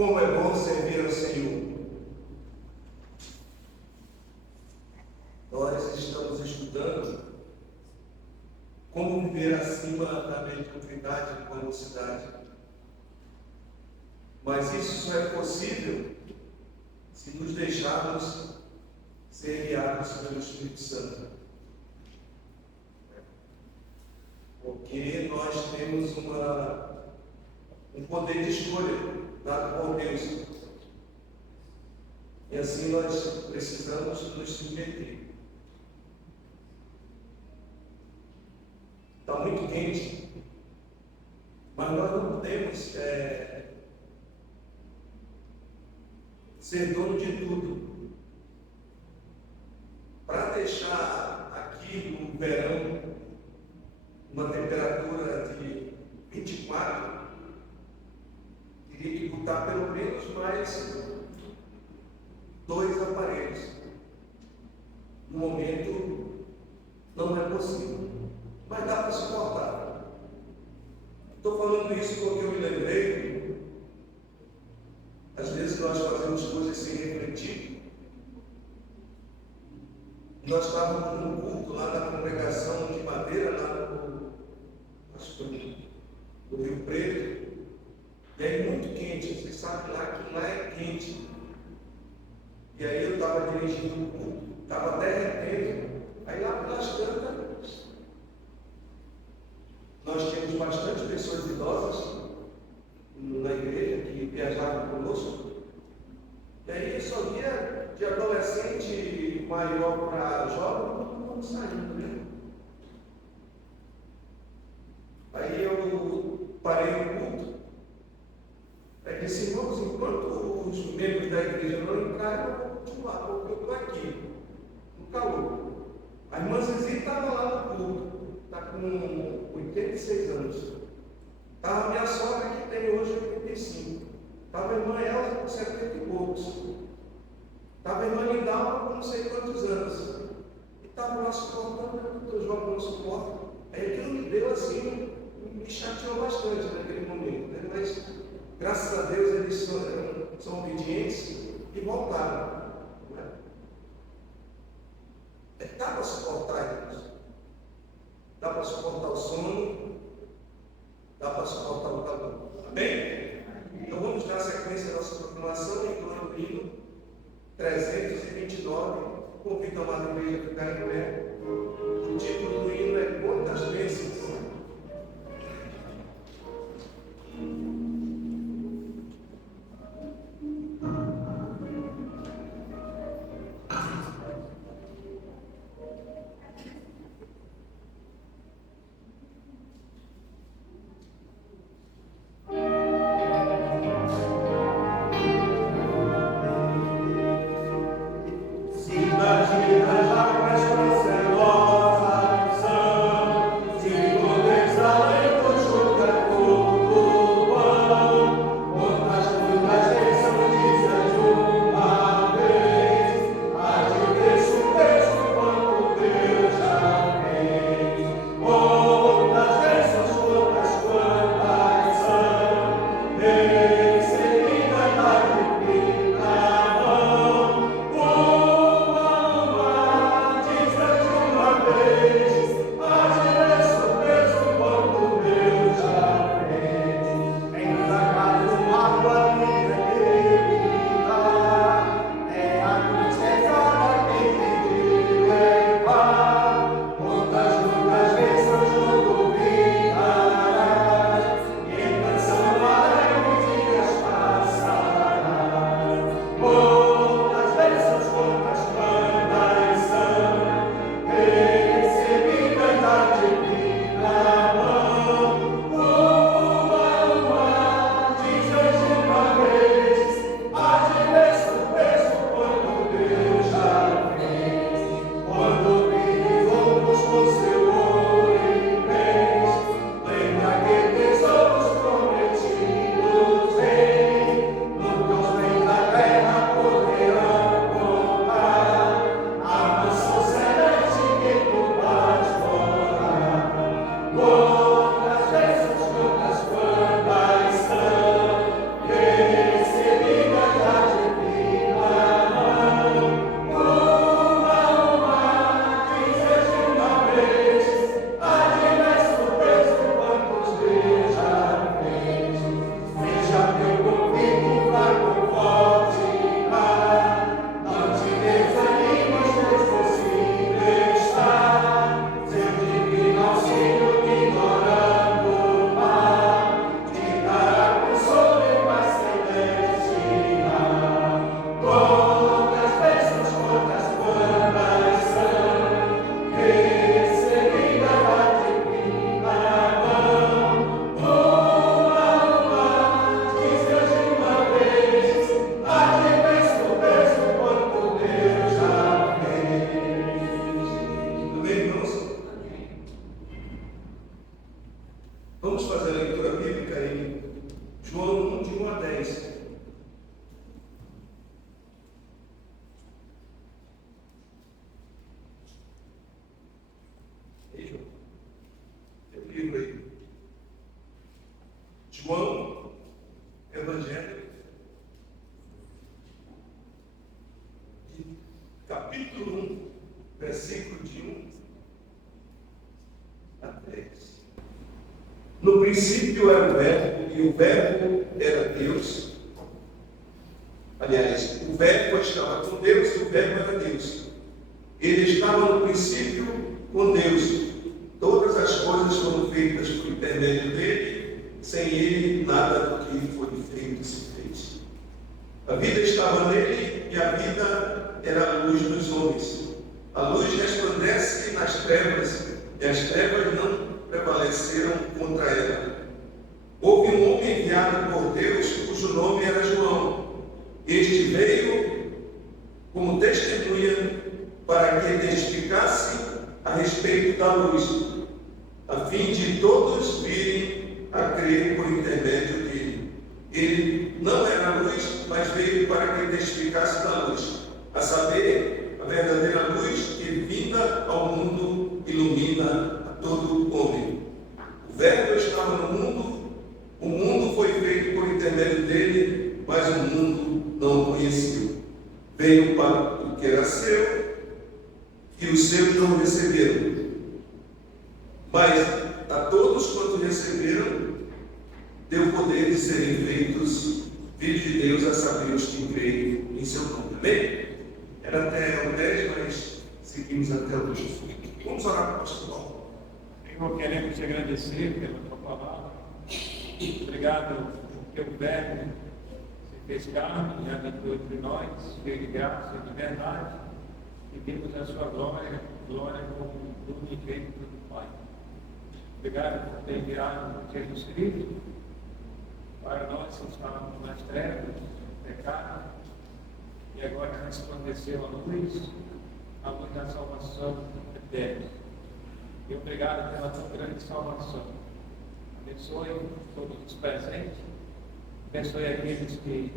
Como é bom servir ao Senhor. Nós estamos estudando como viver acima da mediocridade com a mocidade. Mas isso só é possível se nos deixarmos ser guiados pelo Espírito Santo. Porque nós temos um poder de escolha dado por Deus. E assim nós precisamos nos submeter. Está muito quente, mas nós não podemos ser dono de tudo. Para deixar aqui no verão uma temperatura de 24, teria que botar pelo menos mais 2 aparelhos. No momento não é possível, mas dá para suportar. Estou falando isso porque eu me lembrei, às vezes nós fazemos coisas sem refletir. Nós estávamos num culto lá na congregação de Madeira, lá no Rio Preto, e aí muito quente, vocês sabem lá que lá é quente. E aí eu estava dirigindo o culto, estava derretendo, aí lá pelas tantas, nós tínhamos bastante pessoas idosas na igreja que viajavam conosco, e aí só via de adolescente maior para jovem, todo mundo saindo, né? Aí eu parei o culto, aí disse: irmãos, enquanto os membros da igreja não entraram, eu vou continuar, porque eu estou aqui, no calor. A irmã Zizi estava lá no culto, está com 86 anos. Estava a minha sogra, que tem hoje 85. Estava a irmã Elza com 70 e poucos. Estava a irmã Lindalma com não sei quantos anos. E estava lá suportando, o jovem não suporta. Aí aquilo me deu assim, me chateou bastante naquele momento, né? Mas graças a Deus eles são obedientes e voltaram. Dá para suportar, irmãos. Dá para suportar o sono, dá para suportar o calor. Amém? Então vamos dar sequência à nossa proclamação, entrando no hino 329. Convido a amada igreja a ficar em pé. O título do hino é Quantas Bênçãos. Cidade das águas procelosas, fazer a leitura bíblica em João 1, de 1 a 10. Tem um livro aí. João, Evangelho, capítulo 1, versículo de 1 a 10. No princípio era o Verbo, e o Verbo era Deus. Aliás, o Verbo estava com Deus e o Verbo era Deus. Ele estava no princípio com Deus. Todas as coisas foram feitas por intermédio dele, sem ele nada do que foi feito se fez. A vida estava nele e a vida era a luz dos homens. A luz resplandece nas trevas e as trevas não prevaleceram contra ela. Houve um homem enviado por Deus, cujo nome era João. Este veio como testemunha para que testificasse a respeito da luz, a fim de todos virem a crer por intermédio dele. Ele não era a luz, mas veio para que testificasse da luz, a saber, a verdadeira luz que, vinda ao mundo, ilumina a todo homem. O Verbo estava no mundo, o mundo foi feito por intermédio dele, mas o mundo não o conheceu. Veio para o que era seu, e os seus não receberam. Mas a todos quantos receberam, deu poder de serem feitos filhos de Deus, a saber os que creem em seu nome. Amém? Era até o 10, mas seguimos até o 12. Vamos orar para o pastor Paulo. Senhor, queremos te agradecer pela tua palavra. Obrigado pelo Verbo se fez carne e habitou entre nós, cheio de graça e de verdade. E vimos a sua glória como um unigênito do Pai. Obrigado por ter enviado Jesus Cristo para nós que estávamos nas trevas, no pecado, e agora resplandeceu a luz da salvação eterna. E obrigado pela tua grande salvação. Abençoe todos os presentes, abençoe aqueles que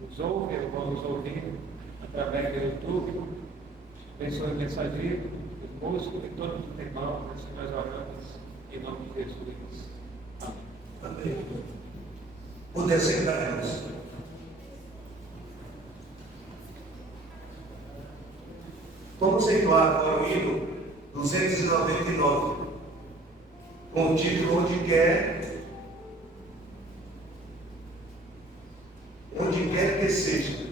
nos ouvem ou vão nos ouvir através do YouTube. Abençoe o mensageiro, os músicos e todos os irmãos, assim nós oramos em nome de Jesus. Amém. Amém. Poder sentar-nos. Vamos entoar agora o hino 299, com o título Onde quer que seja.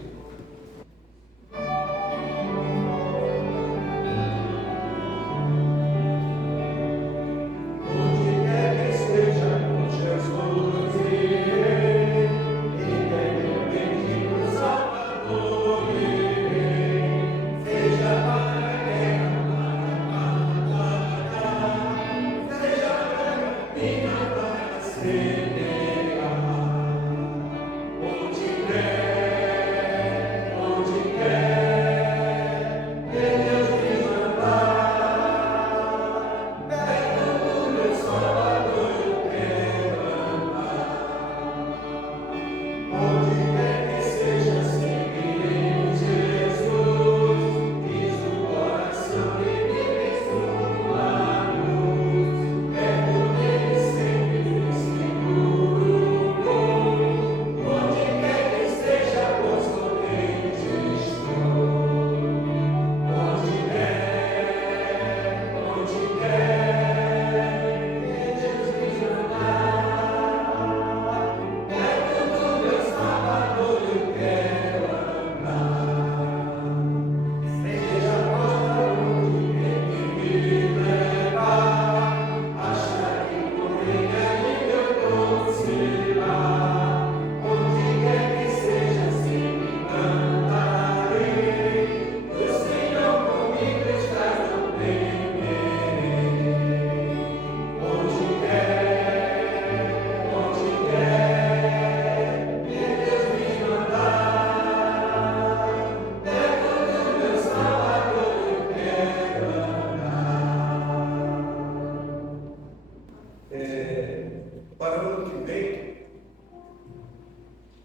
Para o ano que vem,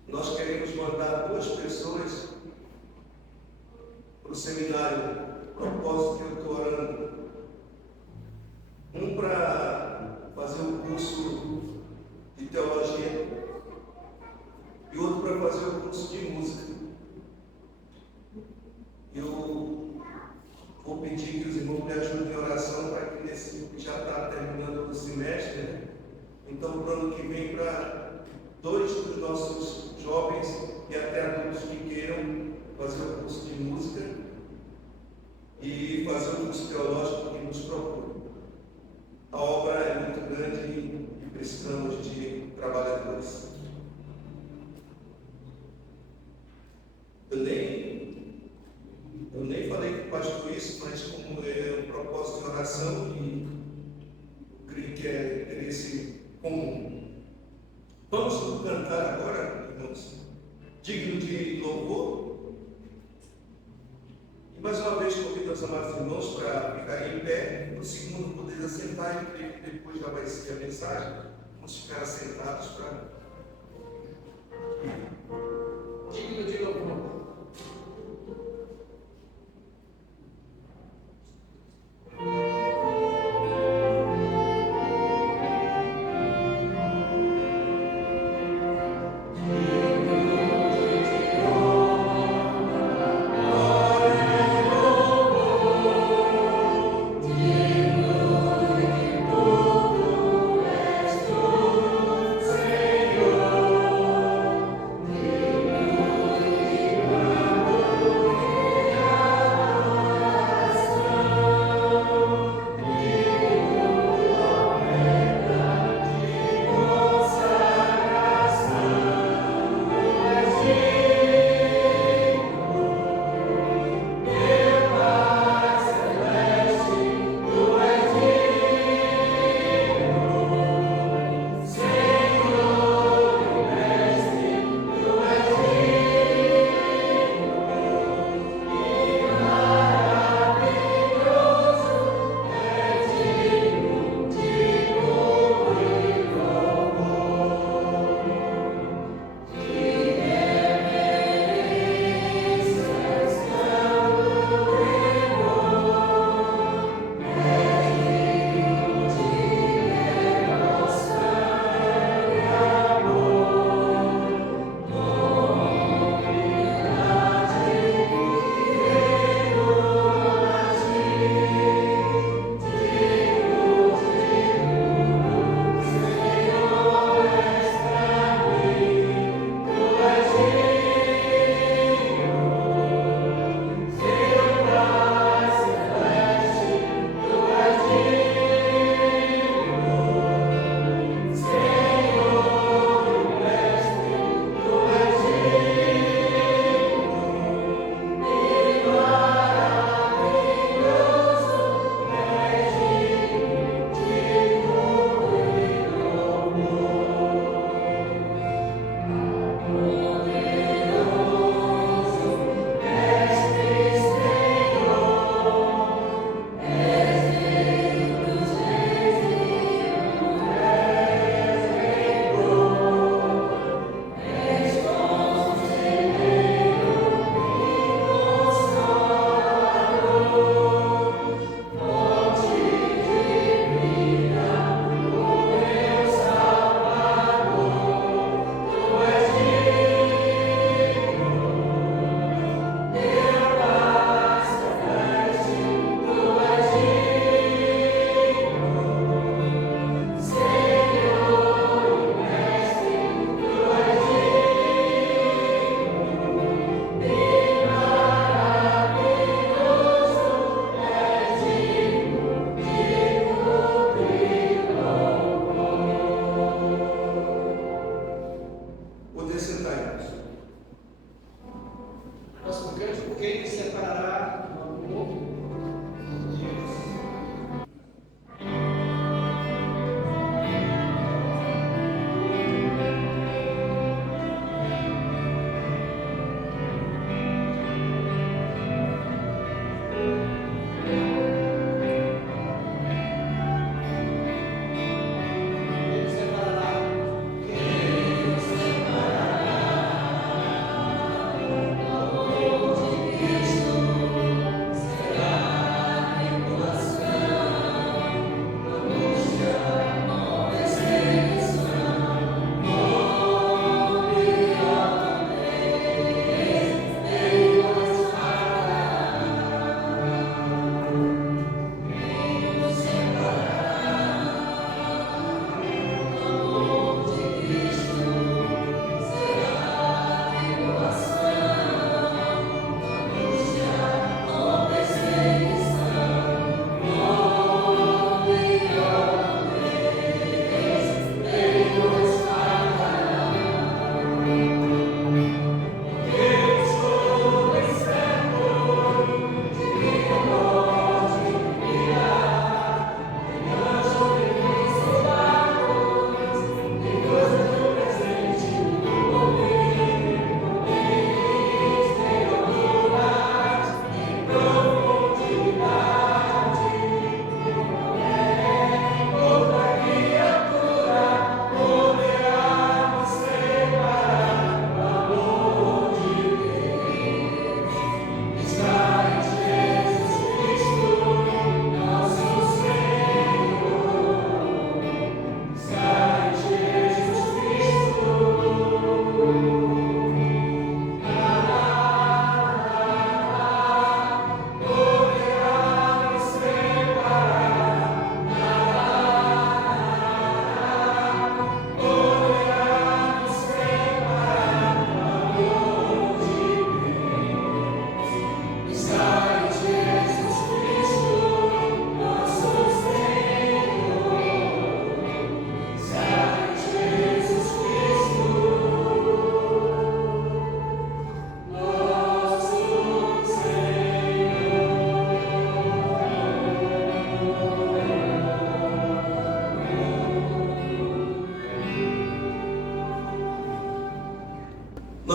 nós queremos mandar 2 pessoas para o seminário Propósito que eu estou orando. Um para fazer o curso de teologia e outro para fazer o curso de música. Eu vou pedir que os irmãos me ajudem em oração para que nesse que já está terminando o semestre, né? Então, para o ano que vem, para 2 dos nossos jovens e até adultos que queiram fazer o curso de música e fazer o curso teológico que nos propõe. A obra é muito grande e precisamos de trabalhadores. Eu nem falei com o pastor isso, mas como é um propósito de oração e eu creio que é interesse comum. Vamos cantar agora, irmãos, digno de louvor. E mais uma vez convido os amados irmãos para ficarem em pé. No segundo, poder assentar, e creio que depois já vai ser a mensagem. Vamos ficar assentados para. Digno de louvor. Senhor.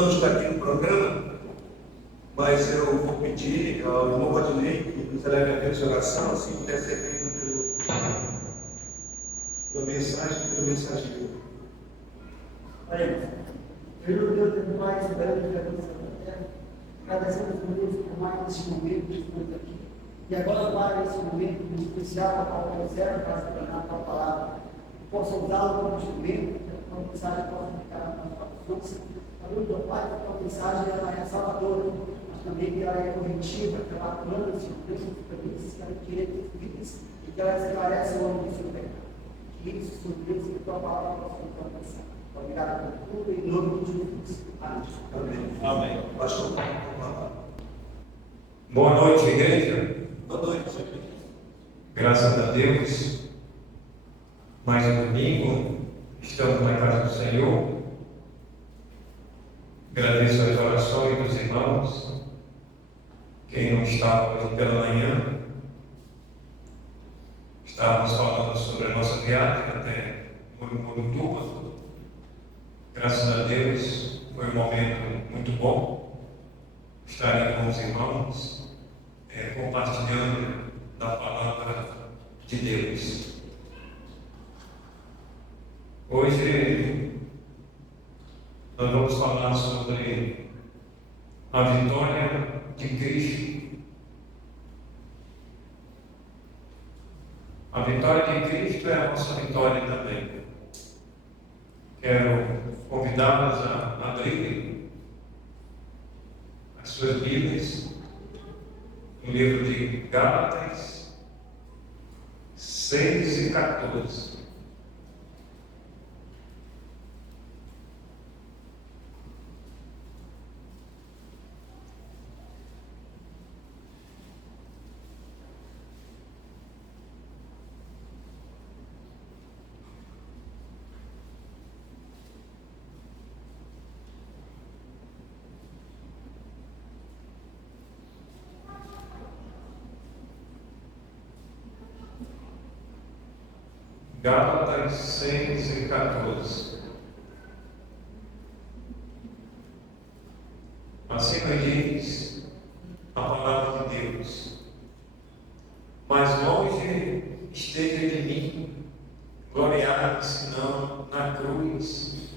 não está aqui no programa, mas eu vou pedir ao irmão Rodinei que nos eleve a Deus de oração, se puder ser feito pela mensagem. Pai, Senhor Deus de Pai, soberano de Deus da terra, agradecemos por Deus por mais este momento que estamos aqui. E agora, Pai, esse momento especial para qual reserva para se a tua palavra, possa usá-lo como instrumento, que a tua mensagem possa ficar na nossa consciência. Falando, meu Pai, que a tua mensagem ela é salvadora, mas também que ela é corretiva, que ela plana, Senhor Deus, que permite, que ela direita as vidas e que ela esclarece o homem do seu pecado. Que isso, Senhor Deus, que a tua palavra possa nos alcançar. Obrigado por tudo, em nome de Jesus. Amém. Amém. Pastor, Boa noite, igreja. boa noite. Graças a Deus. Mais um domingo, estamos na casa do Senhor. Agradeço as orações dos irmãos. Quem não estava hoje pela manhã, estávamos falando sobre a nossa viagem até Murutuba. Graças a Deus, foi um momento muito bom estar aí com os irmãos, compartilhando da palavra de Deus. Hoje nós vamos falar sobre a vitória de Cristo. A vitória de Cristo é a nossa vitória também. Quero convidá-los a abrir as suas Bíblias no livro de Gálatas 6 e 14. Gálatas 6 e 14. Assim nos diz a palavra de Deus: mas longe esteja de mim gloriar senão na cruz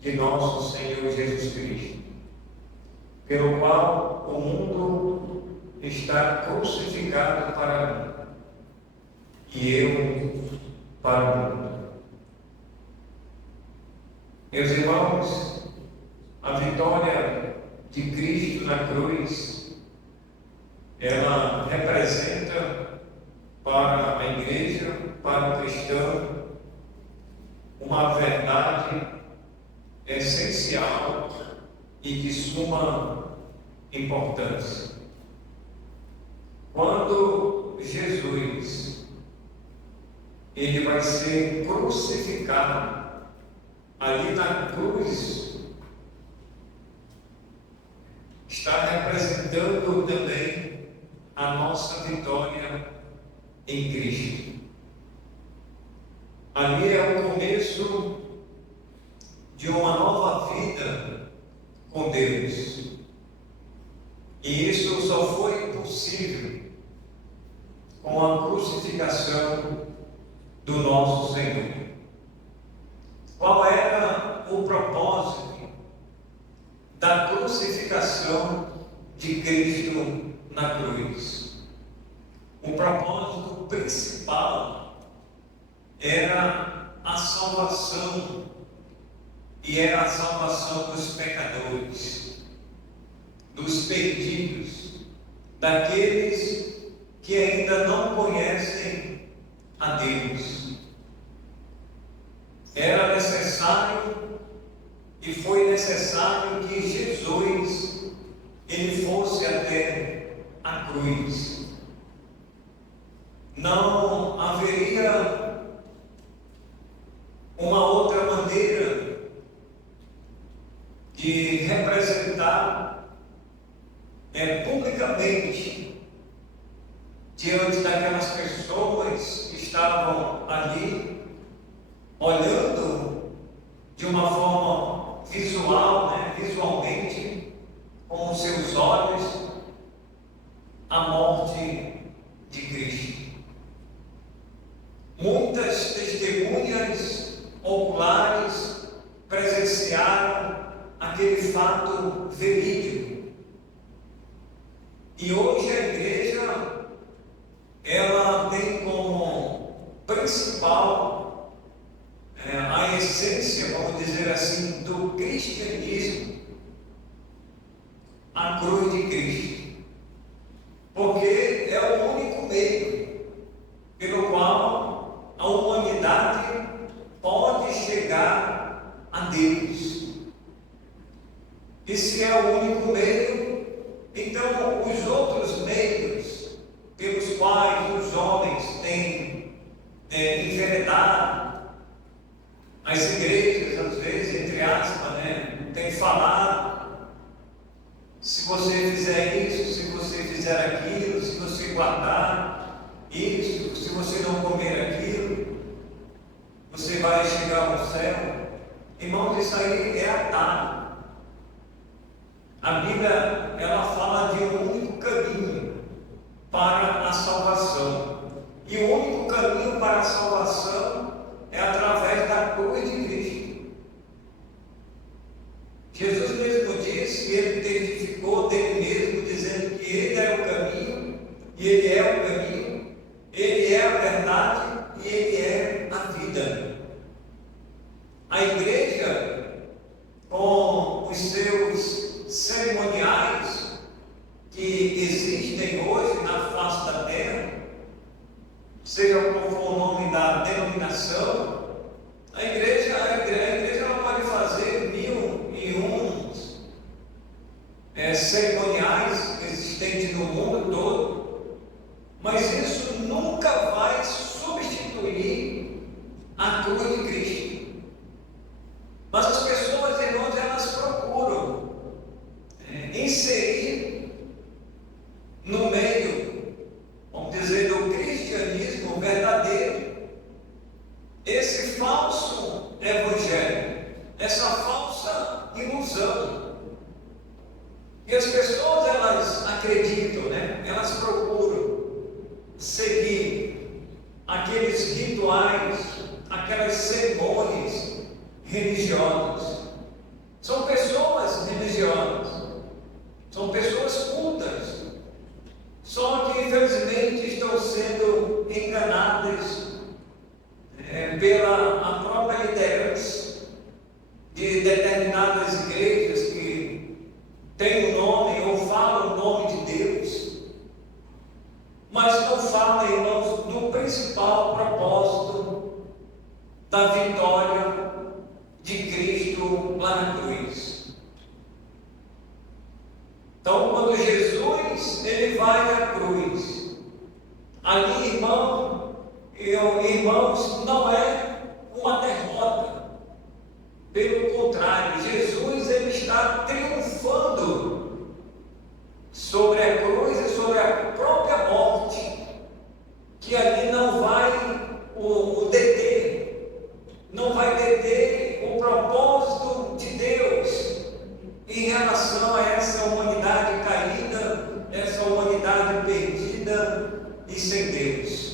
de nosso Senhor Jesus Cristo, pelo qual o mundo está crucificado para mim e eu para o mundo. Meus irmãos, a vitória de Cristo na cruz, ela representa para a igreja, para o cristão, uma verdade essencial e de suma importância. Quando Jesus ele vai ser crucificado ali na cruz, está representando também a nossa vitória em Cristo. Ali é o começo de uma nova vida com Deus. E isso só foi possível com a crucificação do nosso Senhor. Qual era o propósito da crucificação de Cristo na cruz? O propósito principal era a salvação, e era a salvação dos pecadores, dos perdidos, daqueles que ainda não conhecem a Deus. Era necessário e foi necessário que Jesus ele fosse até a cruz. Não haveria uma outra maneira de representar publicamente diante daquelas pessoas que estavam ali, olhando de uma forma visual, visualmente, aquele fato verídico. E hoje a igreja, ela tem como principal a essência, vamos dizer assim, do cristianismo, a cruz de Cristo, porque é o único meio pelo qual a humanidade pode chegar a Deus. E se é o único meio, então os outros meios pelos quais os homens têm enveredado, as igrejas, às vezes, entre aspas, têm falado: se você fizer isso, se você fizer aquilo, se você guardar isso, se você não comer aquilo, você vai chegar ao céu. Irmãos, isso aí é atalho. A Bíblia, ela fala de um único caminho para a salvação. E o único caminho para a salvação é através da cruz de Cristo. Jesus mesmo disse, ele testificou dele mesmo, dizendo que ele é o caminho, e ele é o caminho, ele é a verdade e ele é a vida. A igreja, com os seus cerimoniais que existem hoje na face da terra, seja qual for o nome da denominação, a igreja ela pode fazer 1001 cerimoniais existentes no mundo todo, mas isso nunca vai substituir a cruz de Cristo. Mas as pessoas, irmãos, elas procuram inserir no meio, vamos dizer, do cristianismo verdadeiro, esse falso evangelho, essa falsa ilusão. E as pessoas, elas acreditam, elas procuram seguir aqueles rituais, aquelas cerimônias religiosas. São pessoas religiosas, são pessoas cultas, só que infelizmente estão sendo enganadas pela a própria liderança de determinadas igrejas que têm o nome ou falam o nome de Deus, mas não falam, irmãos, do principal propósito da vitória de Cristo lá na cruz. Então, quando Jesus ele vai à cruz, ali, irmãos, não é uma derrota. Pelo contrário, Jesus ele está triunfando sobre a cruz e sobre a própria morte, que ali não vai o deter, não vai deter o propósito de Deus em relação a essa humanidade caída, essa humanidade perdida e sem Deus.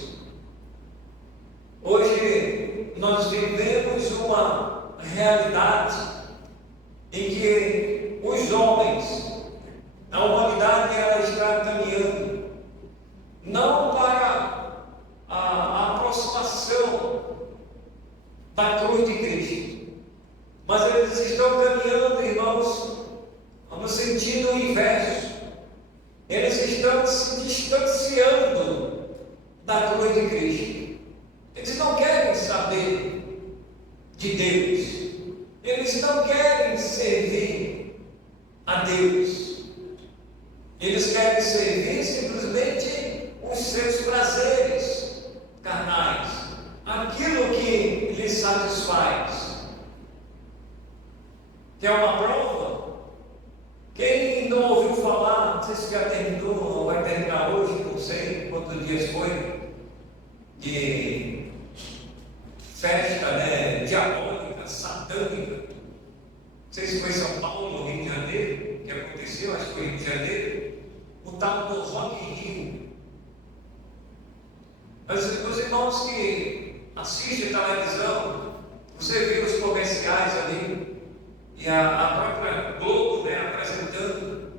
Hoje nós vivemos uma realidade em que os homens, a humanidade, ela está caminhando não para a aproximação da cruz de Cristo, mas eles estão caminhando, irmãos, no sentido inverso. Eles estão se distanciando da cruz de Cristo. Eles não querem saber de Deus, eles não querem servir a Deus, eles querem servir simplesmente os seus prazeres carnais, aquilo que lhes satisfaz. Quer uma prova? Quem não ouviu falar, não sei se já terminou ou vai terminar hoje, não sei quantos dias foi, de festa diabólica, satânica. Não sei se foi em São Paulo, no Rio de Janeiro, que aconteceu, acho que foi Rio de Janeiro, o tal do Rock in Rio. Mas os irmãos que assistem televisão, você vê os comerciais ali, e e a própria Globo, né, apresentando.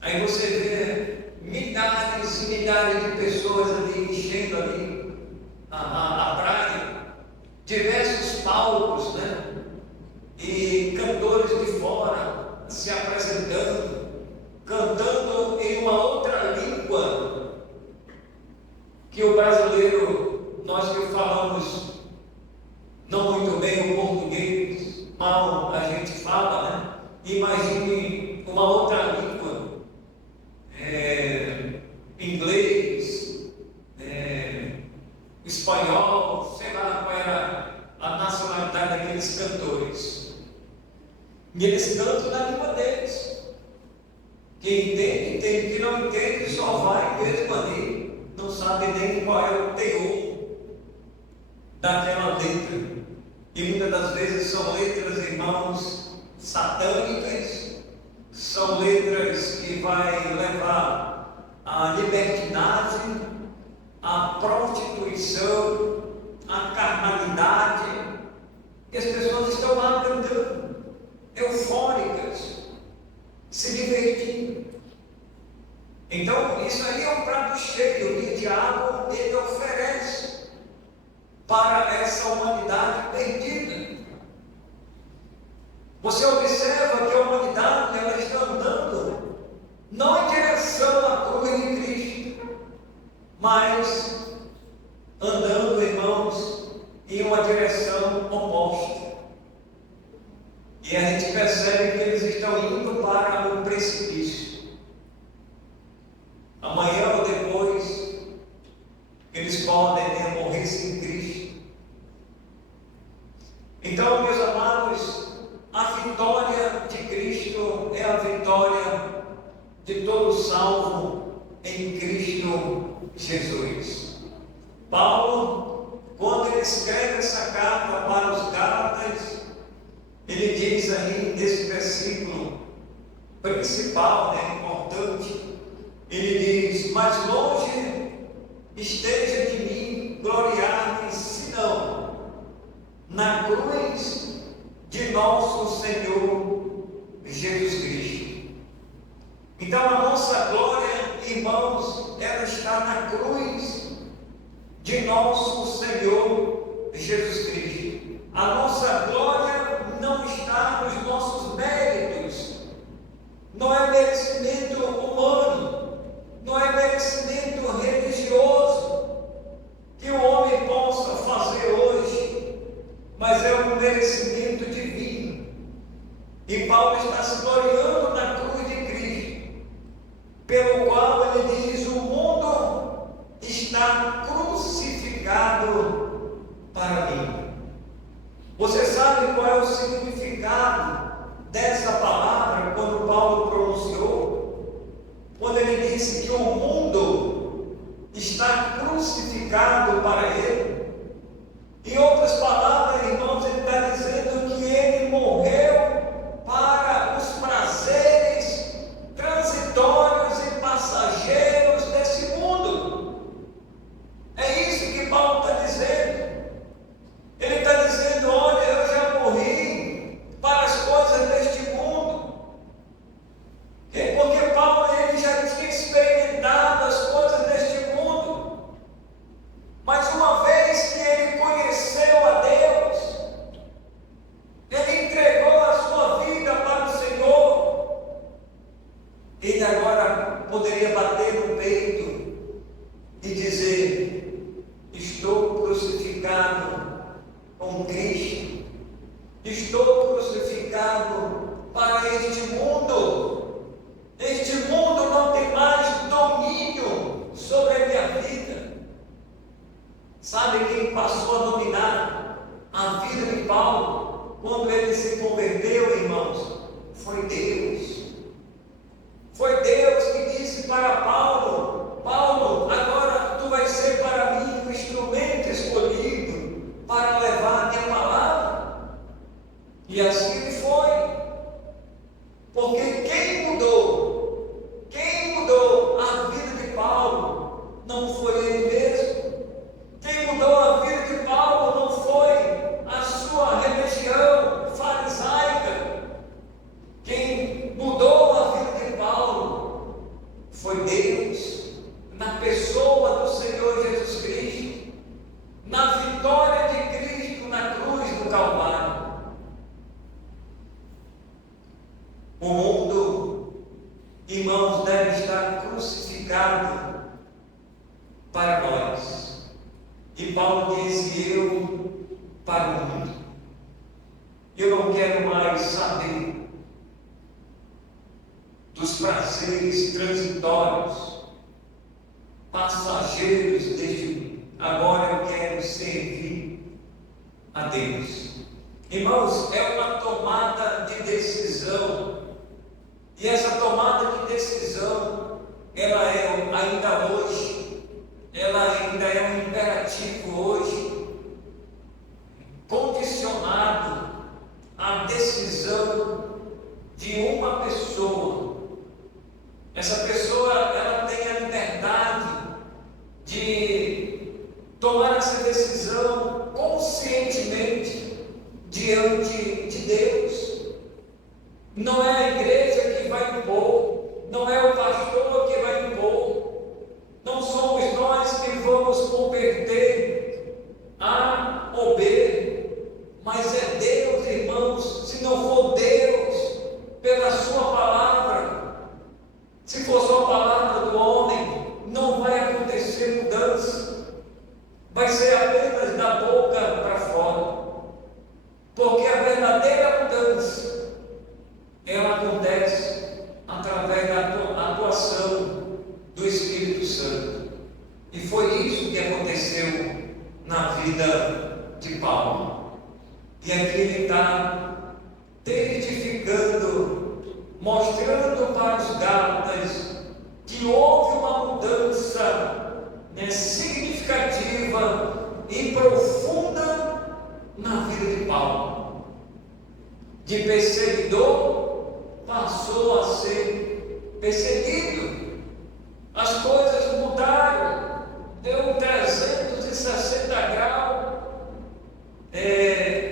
Aí você vê milhares e milhares de pessoas ali enchendo ali a praia, diversos palcos, né? E cantores de fora se apresentando, cantando em uma outra língua que o brasileiro, nós que falamos não muito bem o português, mal a gente fala, né? Imagine uma outra língua, inglês, espanhol, sei lá qual era a nacionalidade daqueles cantores. E eles cantam na língua deles. Quem entende, entende. Quem não entende, só vai mesmo ali. Não sabe nem qual é o teor daquela letra. E muitas das vezes são letras, irmãos, satânicas. São letras que vai levar à libertinagem, à prostituição, à carnalidade. E as pessoas estão lá cantando, eufóricas, se divertindo. Então, isso aí é um prato cheio que o diabo ele oferece para essa humanidade perdida. Você observa que a humanidade ela está andando não em direção à cruz de Cristo, mas andando, irmãos, em uma direção oposta. E a gente percebe que eles estão indo para o precipício. Amanhã ou depois, eles podem morrer sem Cristo. Então, meus amados, a vitória de Cristo é a vitória de todo salvo em Cristo Jesus. Paulo, quando ele escreve essa carta para os Gálatas, ele diz aí nesse versículo principal, importante, ele diz: mas longe esteja de mim gloriar-me, senão na cruz de nosso Senhor Jesus Cristo. Então a nossa glória, irmãos, ela está na cruz de nosso Senhor Jesus Cristo. A nossa glória não está nos nossos méritos, não é merecimento humano, não é merecimento religioso que o homem possa fazer hoje, mas é um merecimento divino. E Paulo está se gloriando na cruz de Cristo, pelo qual ele diz: o mundo está crucificado para mim. Você sabe qual é o significado dessa palavra quando Paulo pronunciou? Quando ele disse que o mundo está crucificado para ele. Em outras palavras, irmãos, ele está dizendo que ele morreu para os prazeres transitórios e passageiros desse mundo. É isso que Paulo está dizendo. Ele está dizendo: olha, eu já morri para as coisas deste mundo. Porque Paulo ele já tinha experimentado as coisas deste mundo. Mas uma vez que ele conheceu a Deus, ele entregou a sua vida para o Senhor. Ele agora poderia bater no peito e dizer: estou crucificado com Cristo, estou crucificado para este mundo. Este mundo não tem mais domínio sobre a minha vida. Sabe quem passou a dominar a vida de Paulo quando ele se converteu, irmãos? Foi Deus. Foi Deus que disse para Paulo: Paulo, agora tu vais ser para mim um instrumento escolhido para levar a minha palavra. E assim ele foi. Porque quem mudou a vida de Paulo não foi ele mesmo. Quem mudou a vida de Paulo não foi a sua religião farisaica. O mundo, irmãos, deve estar crucificado para nós. E Paulo diz: eu para o mundo. Eu não quero mais saber dos prazeres transitórios, passageiros deste mundo. Agora eu quero servir a Deus. Irmãos, é uma tomada de decisão. E essa tomada de decisão, ela é ainda hoje, ela ainda é um imperativo hoje, condicionado à decisão de uma pessoa. Essa pessoa, ela tem a liberdade de tomar essa decisão conscientemente diante de Deus. Não é a igreja que vai impor, não é o pastor que vai impor, não somos nós que vamos converter A ou B, mas é Deus, irmãos. Se não for Deus, pela sua palavra, se for só a palavra do homem, não vai acontecer mudança, vai ser apenas da boca para fora, porque a verdadeira mudança, ela acontece através da atuação do Espírito Santo. E foi isso que aconteceu na vida de Paulo. E aqui ele está testificando, mostrando para os Gálatas que houve uma mudança significativa e profunda na vida de Paulo. De perseguidor passou a ser perseguido. As coisas mudaram, deu um 360 graus,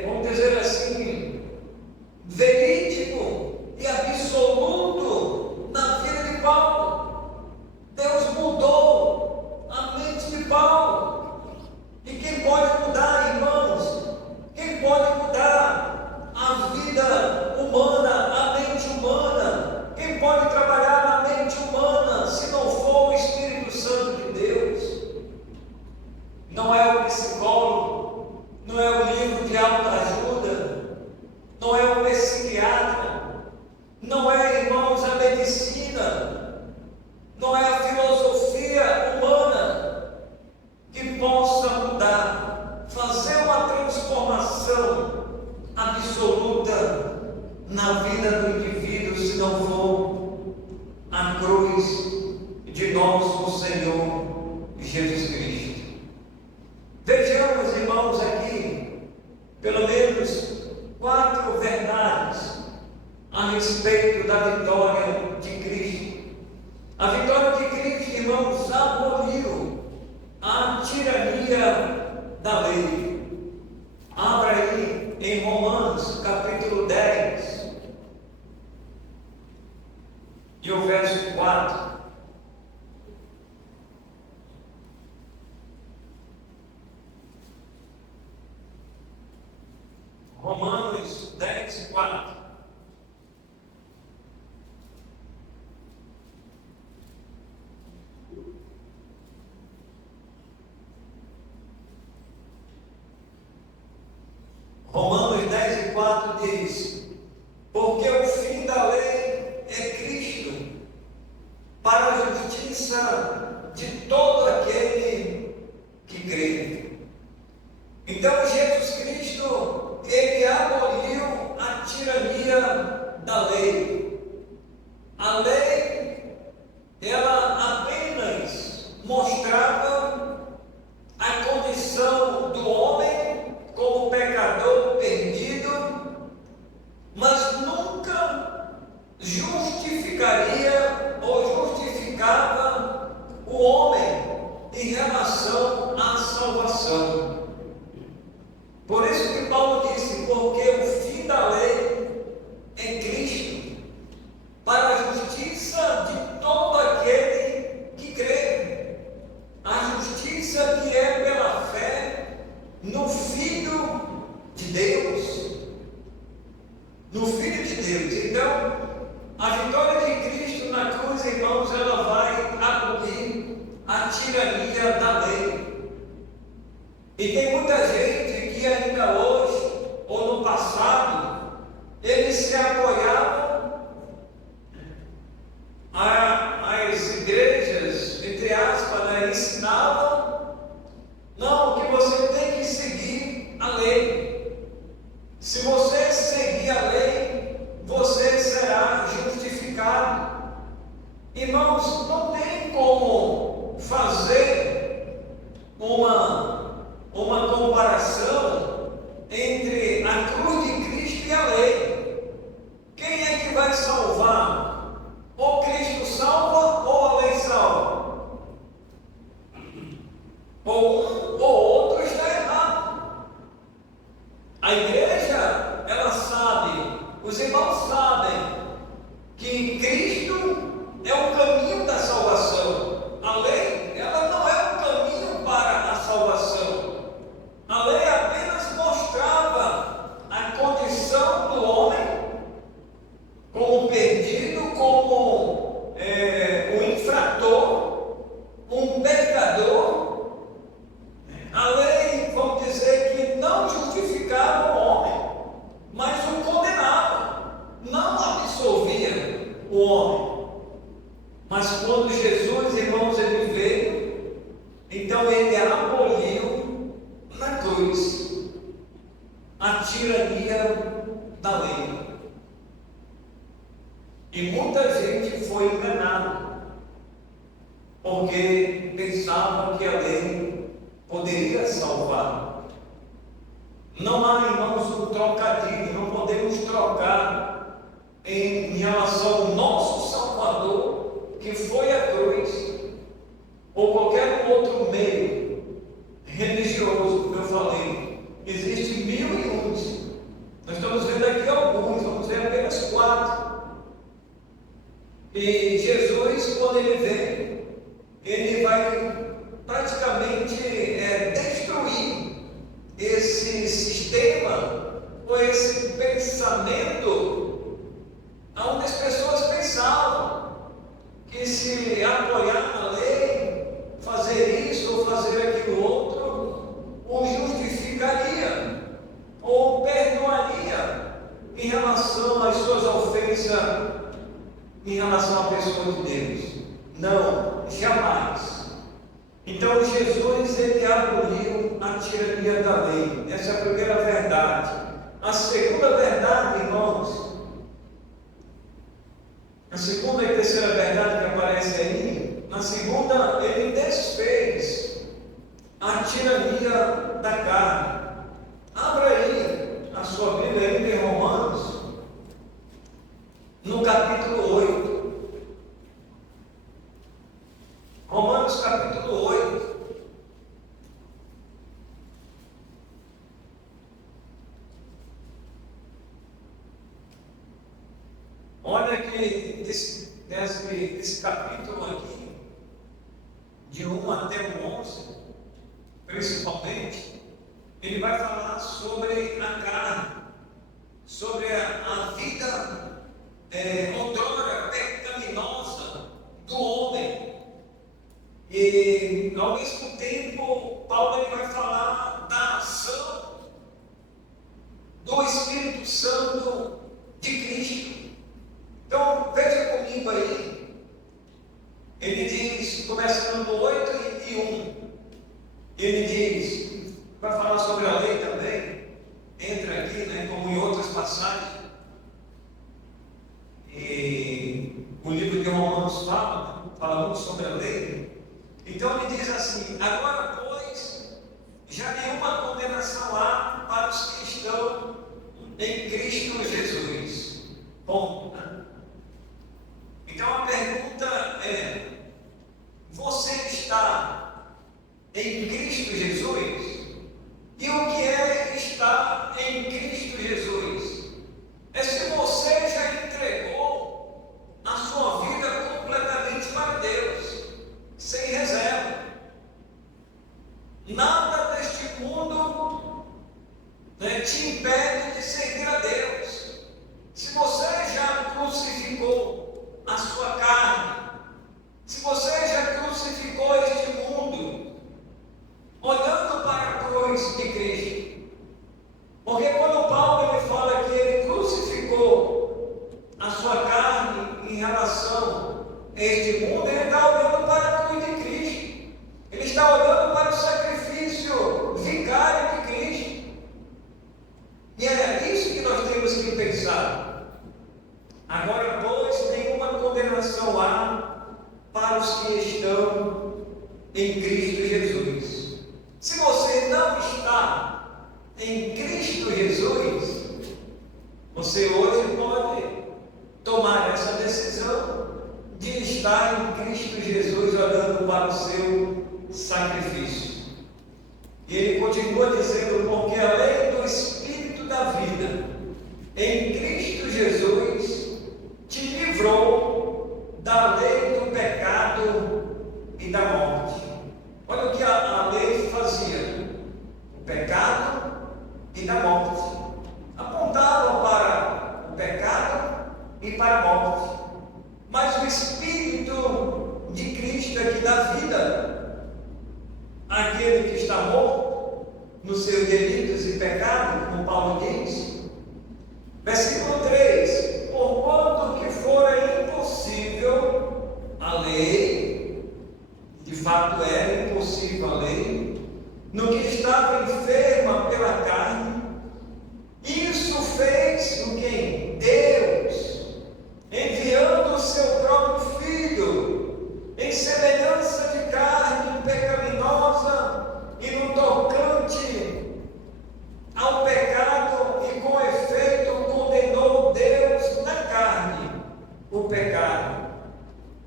vamos dizer assim, verídico e absoluto na vida de Paulo. Deus mudou a mente de Paulo. E quem pode mudar, irmãos? Quem pode mudar a vida humana, a mente humana? Quem pode trabalhar na mente humana se não for o Espírito Santo de Deus? Não é o psicólogo, não é o livro de autoajuda, não é o psiquiatra, não é, irmãos, a medicina, não é a filosofia humana que possa mudar, fazer uma transformação absoluta na vida do indivíduo, se não for a cruz de nosso Senhor Jesus Cristo. Vejamos, irmãos, aqui pelo menos 4 verdades a respeito da vitória de Cristo. A vitória de Cristo, irmãos, aboliu a tirania da lei. Abra aí em Romanos capítulo 10 e o verso 4. Romanos 10, 4. Romanos 10 e 4 diz: porque o fim da lei é Cristo, para a justiça de todo aquele que crê. Então Jesus Cristo, ele aboliu a tirania da lei. A lei, ela apenas mostrava a condição do homem como pecador perdido, mas nunca justificaria ou justificava o homem em relação à salvação. Por isso que Paulo disse: porque o fim da lei é Cristo, para a justiça de todo aquele que crê. A justiça que é pela fé no Filho de Deus. No Filho de Deus. Então, A vitória de Cristo na cruz, irmãos, ela vai abolir a tirania da lei. E tem muita gente que ainda hoje, ou no passado, eles se apoiavam as igrejas, entre aspas, né, ensinavam, não, que você tem que seguir a lei. Se você seguir a lei, você será justificado. Irmãos, não tem como fazer uma comparação entre a cruz de Cristo e a lei. Quem é que vai salvar? Ou Cristo salva ou a lei salva? Ou um ou outro está errado. A igreja, ela sabe, os irmãos sabem que Cristo é o caminho da salvação. A lei, ela não é o caminho para a salvação. A lei apenas mostrava a condição do homem como perdido, como um infrator, um pecador. A lei, vamos dizer, que não justificava o homem, mas o condenava, não absolvia o homem. Mas quando Jesus, irmãos, ele veio, então ele aboliu na cruz a tirania da lei. E muita gente foi enganada, porque pensava que a lei poderia salvar. Não há, irmãos, um trocadilho, não podemos trocar em relação ao nosso Salvador, que foi a cruz, ou qualquer outro meio religioso, como eu falei. Existem 1001. Nós estamos vendo aqui alguns, vamos ver apenas 4. E Jesus, quando ele vem, ele vai praticamente destruir esse sistema, ou esse pensamento, onde as pessoas pensavam que se apoiar na lei, fazer isso ou fazer aquilo outro, o justificaria, ou perdoaria em relação às suas ofensas, em relação à pessoa de Deus. Não, jamais. Então Jesus, ele aboliu a tirania da lei. Essa é a primeira verdade. A segunda verdade, irmãos, a segunda e terceira verdade que aparece aí, na segunda, ele desfez a tirania da carne. Abra aí a sua Bíblia ainda em Romanos, no capítulo 8. Romanos capítulo 8. Olha que esse capítulo aqui, de 1 até o 11, principalmente, ele vai falar sobre a carne, sobre a vida outrora pecaminosa do homem. E ao mesmo tempo, Paulo ele vai falar da ação do Espírito Santo de Cristo. Então, veja comigo aí. Ele diz, começando no 8 e 1, ele diz, vai falar sobre a lei também, entra aqui, né, como em outras passagens. E o livro de Romanos fala muito sobre a lei. Então ele diz assim: agora, pois, já nenhuma condenação há para os que estão em Cristo Jesus. Bom, então a pergunta é: você está em Cristo Jesus? E o que é estar em Cristo Jesus? É se você já entregou a sua vida completamente para Deus, sem reserva. Agora, pois, nenhuma condenação há para os que estão em Cristo Jesus. Se você não está em Cristo Jesus, você hoje pode tomar essa decisão de estar em Cristo Jesus, olhando para o seu sacrifício. E ele continua dizendo: porque a lei do Espírito da vida em Cristo Jesus te livrou da lei do pecado e da morte. Olha o que a lei fazia: o pecado e da morte. Apontava para o pecado e para a morte. Mas o Espírito de Cristo é que dá vida àquele que está morto nos seus delitos e pecados, como Paulo diz. Versículo 3: porquanto que fora impossível a lei, de fato era impossível a lei, no que estava enferma pela carne, isso fez o quem? Deus, enviando o seu próprio Filho, em semelhança de carne pecaminosa, e no tocante ao pecado, e com efeito condenou Deus na carne o pecado,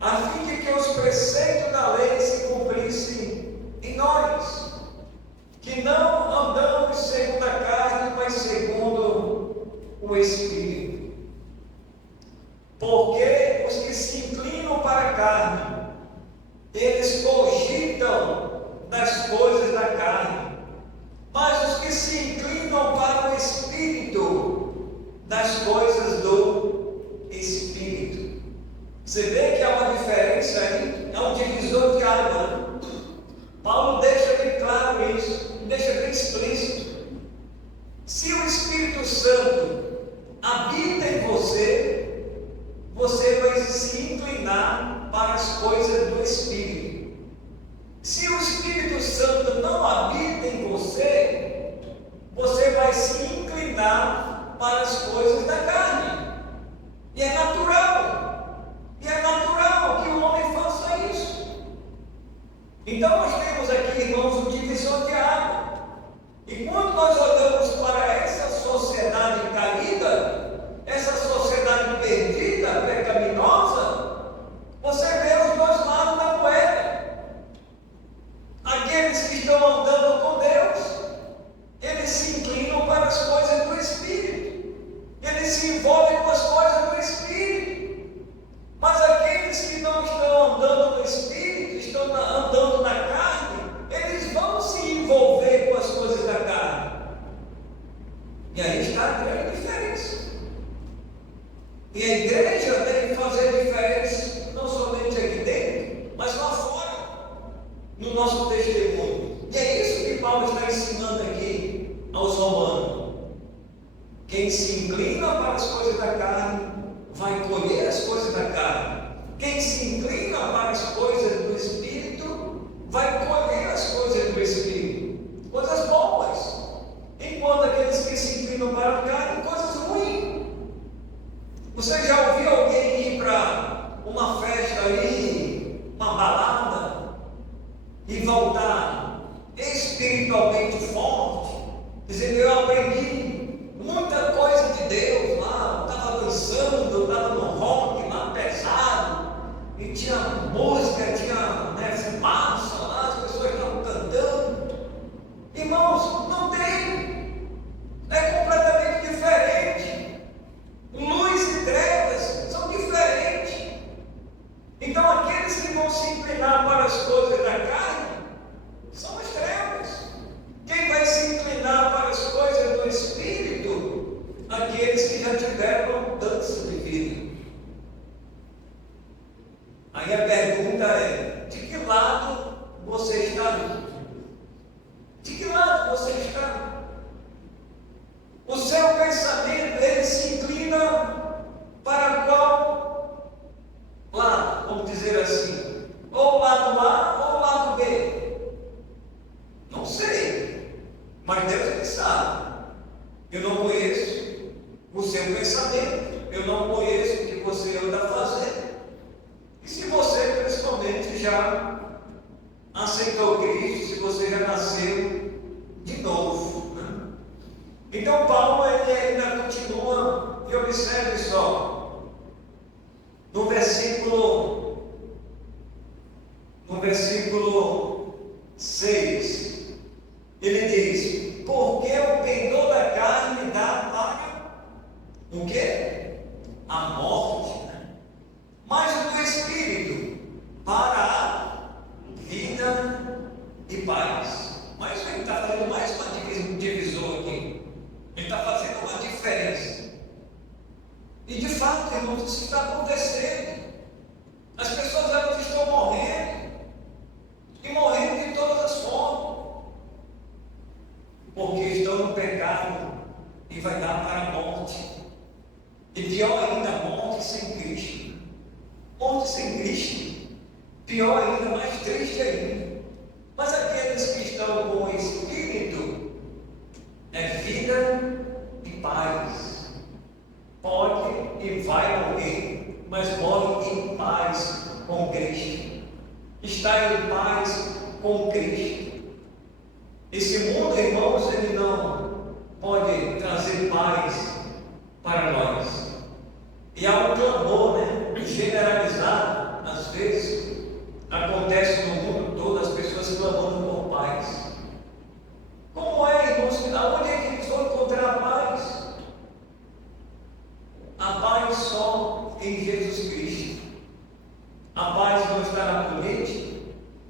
a fim de que os preceitos da lei se cumprissem em nós, que não andamos segundo a carne, mas segundo o Espírito. Porque os que se inclinam para a carne, eles cogitam das coisas da carne, mas os que se inclinam para o Espírito, das coisas do Espírito. Você vê que há uma diferença aí, é um divisor de água, né? Paulo deixa bem claro isso, deixa bem explícito. Se o Espírito Santo habita em você, você vai se inclinar para as coisas do Espírito. Se o Espírito Santo não habita em você, você vai se inclinar para as coisas da carne. E é natural. E é natural que o homem faça isso. Então nós temos aqui, irmãos, um divisor de água. E quando nós olhamos para essa sociedade caída, essa sociedade perdida, pecaminosa, você vê os dois lados da moeda. Aqueles que estão andando com Deus, eles se inclinam para as coisas do Espírito, eles se envolvem com as coisas do Espírito. Mas aqueles que não estão andando no Espírito, estão andando na carne, eles vão se envolver com as coisas da carne. E aí está a grande diferença. E a igreja deve fazer diferença, não somente aqui dentro, mas lá fora, no nosso testemunho. E é isso que Paulo está ensinando aqui aos romanos. Quem se inclina para as coisas da carne, vai colher as coisas da carne. Quem se inclina para as coisas do Espírito, vai colher as coisas do Espírito. Coisas boas. Enquanto aqueles que se inclinam para a carne, coisas ruins. Você já ouviu alguém ir para uma festa aí, uma balada, e voltar espiritualmente forte, dizendo: eu aprendi muita coisa de Deus lá, estava dançando, estava no rock lá pesado, e tinha música, tinha fumaça lá, as pessoas estavam cantando. Irmãos, não tem, é completamente diferente. Luz e trevas são diferentes. Então aqueles que vão se inclinar para as coisas da carne são as trevas. Quem vai se inclinar para as coisas do Espírito? Aqueles que já tiveram mudança de vida. Aí a pergunta é: de que lado você está? De que lado você está? O seu pensamento, ele se inclina para qual lado? Vamos dizer assim, ou o lado A ou o lado B. Não sei, mas Deus ele sabe. Eu não conheço o seu pensamento, eu não conheço o que você anda fazendo. E se você, principalmente, já aceitou Cristo, se você já nasceu de novo, né? Então Paulo ele ainda continua, e observe só, no versículo 6, ele diz: porque o pendor da carne dá para o quê? A morte, né? Mas o do Espírito para a vida e paz. Mas ele está fazendo mais uma divisão aqui. Ele está fazendo uma diferença. E de fato, irmãos, isso está acontecendo. As pessoas elas estão morrendo. E morrendo de todas as formas. Porque estão no pecado e vai dar para a morte. E pior ainda, morte sem Cristo. Morte sem Cristo. Pior ainda, mais triste ainda. Mas aqueles que estão com o Espírito é vida e paz. Pode e vai morrer, mas morre em paz com Cristo. Está em paz com Cristo. Esse mundo, irmãos, ele não pode trazer paz para nós. E há um clamor, generalizado, às vezes, acontece no mundo todo, as pessoas clamando por paz. Como é, irmãos? Aonde é que eles vão encontrar a paz? A paz só em Jesus Cristo. A paz não está na política,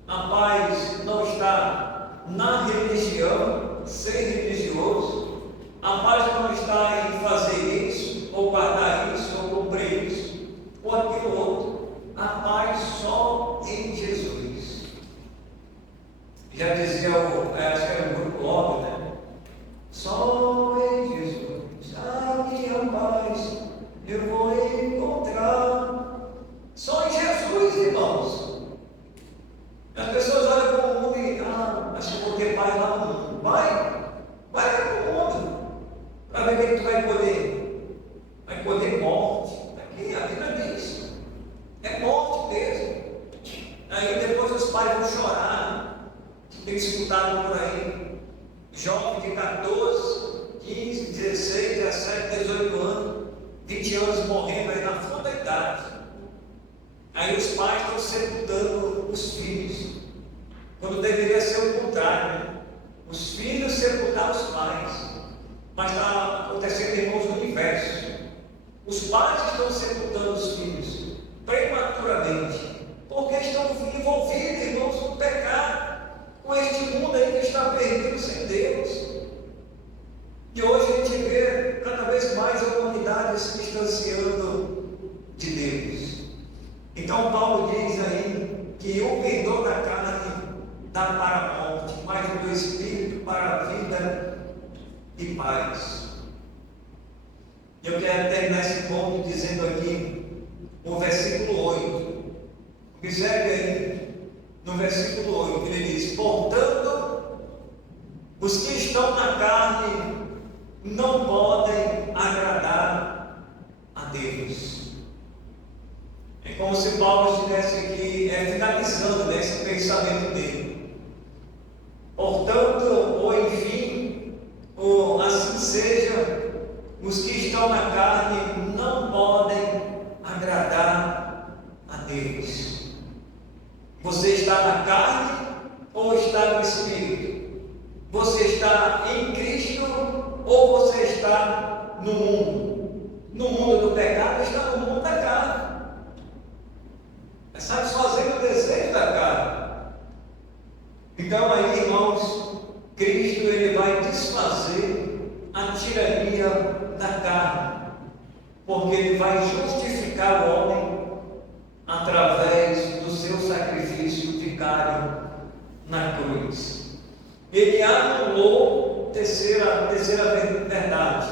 a paz não está na religião, ser religioso, a paz não está em fazer isso, ou guardar isso, ou cumprir isso, ou aquilo outro. A paz só em Jesus. Já dizia, acho que era o grupo Logo, né? Só em Jesus, a minha paz eu vou encontrar. Só em Jesus, irmãos. As pessoas olham para o mundo e acho que eu vou ter paz lá no mundo. Vai para o mundo, para ver o que tu vai colher. Vai colher morte. Aqui a Bíblia diz: é morte mesmo. Aí depois os pais vão chorar. Tem escutado por aí, jovem de 14, 15, 16, 17, 18 anos, 20 anos morrendo aí na flor da idade. Aí os pais estão sepultando os filhos, quando deveria ser o contrário, né? Os filhos sepultar os pais. Mas está acontecendo, irmãos, no inverso. Os pais estão sepultando os filhos prematuramente, porque estão envolvidos, irmãos, no pecado, com este mundo aí que está perdido sem Deus. E hoje a gente vê cada vez mais a humanidade se distanciando de Deus. Então Paulo diz aí que o pendor da carne dá para a morte, mas o do Espírito para a vida e paz. Eu quero terminar esse ponto dizendo aqui o versículo 8. Observe aí, no versículo 8, ele diz: portanto, os que estão na carne não podem agradar a Deus. É como se Paulo estivesse aqui finalizando esse pensamento dele. Portanto, ou enfim, ou assim seja, os que estão na carne não podem agradar a Deus. Você está na carne ou está no Espírito? Você está em Cristo ou você está no mundo? No mundo do pecado, está no mundo da carne. É satisfazendo o desejo da carne. Então aí, irmãos, Cristo ele vai desfazer a tirania da carne, porque ele vai justificar o homem através do seu sacrifício vicário na cruz. Ele anulou, terceira verdade,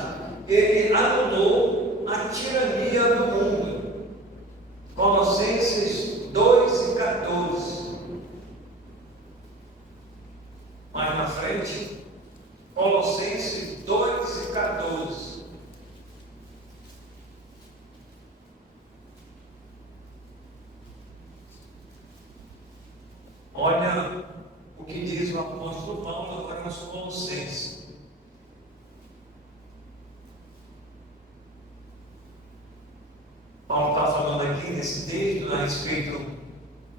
ele anulou a tirania do mundo. Colossenses 2:14. Mais na frente, Colossenses 2:14. Olha o que diz o apóstolo Paulo agora aos Colossenses. Paulo está falando aqui nesse texto a respeito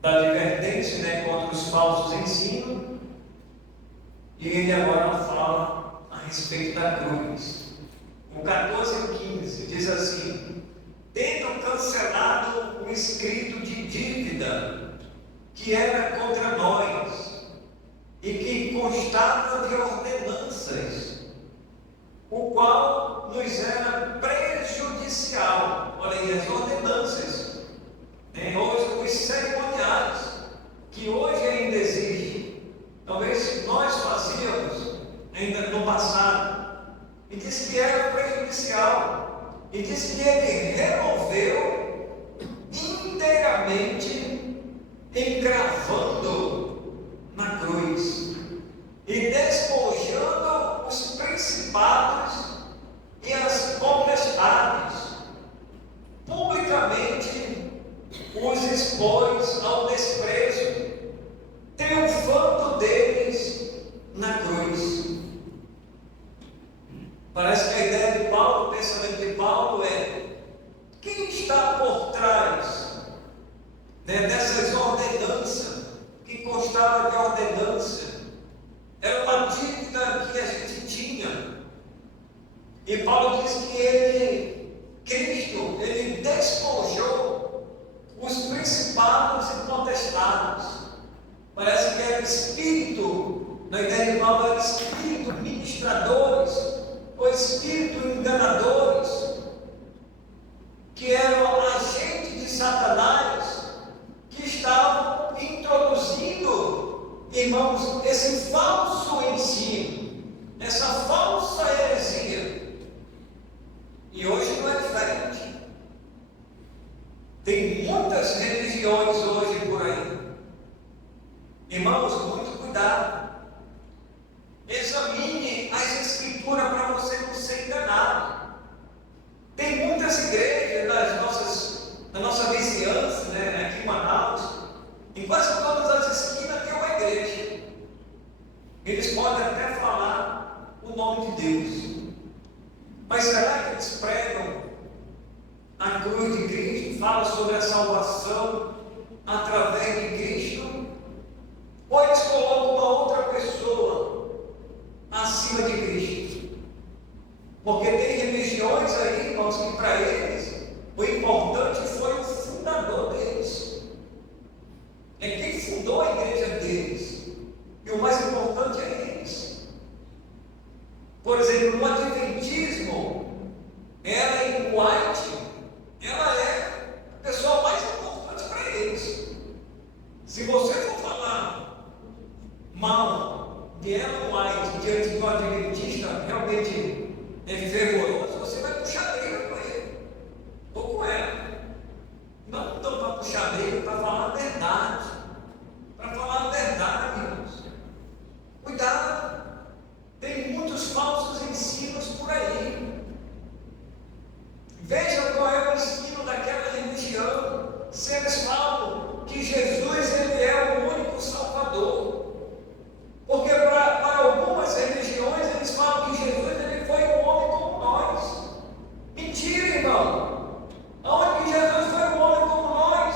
da advertência, né, contra os falsos ensinos, e ele agora fala a respeito da cruz. O 14 e 15 diz assim: tendo cancelado o escrito de dívida que era contra nós e que constava de ordenanças, o qual nos era prejudicial. Olha aí, as ordenanças, né? Hoje, os cerimoniais, que hoje ainda existem, talvez nós fazíamos ainda no passado, e disse que era prejudicial, e disse que ele removeu inteiramente, encravando na cruz e despojando os principados e as potestades, publicamente os expôs ao desprezo, triunfando deles na cruz. Parece que a ideia de Paulo, o pensamento de Paulo é: quem está por trás, né, dessas ordenanças, que constava de ordenança? Era uma dívida que a gente tinha. E Paulo diz que Cristo, ele despojou os principados e potestades. Parece que era espírito, na ideia de Paulo, era espírito ministradores, ou espírito enganadores, que eram agentes de Satanás, que estavam introduzindo, irmãos, esse falso ensino, essa falsa heresia. E hoje não é diferente. Tem muitas religiões hoje por aí. Irmãos, muito cuidado. Examine as escrituras para você não ser enganado. Tem muitas igrejas na nossa vizinhança, né, aqui em Manaus, em quase todas as esquinas tem uma igreja. Eles podem até falar o nome de Deus, mas será que eles pregam a cruz de Cristo, falam sobre a salvação através de Cristo? Ou eles colocam uma outra pessoa acima de Cristo? Porque tem religiões aí, irmãos, que para eles o importante foi o fundador deles. É quem fundou a igreja deles. E o mais importante é eles. Por exemplo, no Adventismo, Ellen White, ela é a pessoa mais importante para eles. Se você for falar mal de Ellen White diante de um adventista realmente fervoroso, você vai puxar briga com ele ou com ela. Não estão para puxar briga, para falar a verdade. Para falar a verdade, irmãos. Cuidado, tem muitos falsos ensinos por aí. Veja qual é o ensino daquela religião. Se eles falam que Jesus ele é o único Salvador, porque para algumas religiões eles falam que Jesus ele foi um homem como nós. Mentira, irmão. Aonde que Jesus foi um homem como nós?